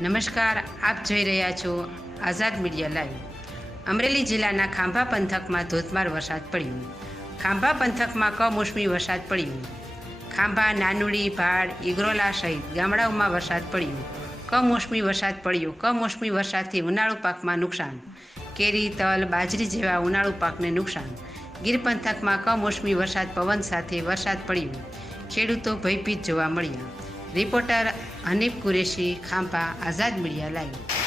નમસ્કાર, આપ જોઈ રહ્યા છો આઝાદ મીડિયા લાઈવ. અમરેલી જિલ્લાના ખાંભા પંથકમાં ધોધમાર વરસાદ પડ્યો. ખાંભા પંથકમાં કમોસમી વરસાદ પડ્યો. ખાંભા, નાનુડી, ભાડ, ઇગ્રોલા સહિત ગામડાઓમાં વરસાદ પડ્યો. કમોસમી વરસાદ પડ્યો. કમોસમી વરસાદથી ઉનાળુ પાકમાં નુકસાન. કેરી, તલ, બાજરી જેવા ઉનાળુ પાકને નુકસાન. ગીર પંથકમાં કમોસમી વરસાદ પવન સાથે વરસાદ પડ્યો. ખેડૂતો ભયભીત જોવા મળ્યા. Reporter Hanif Qureshi Khambha Azad media live.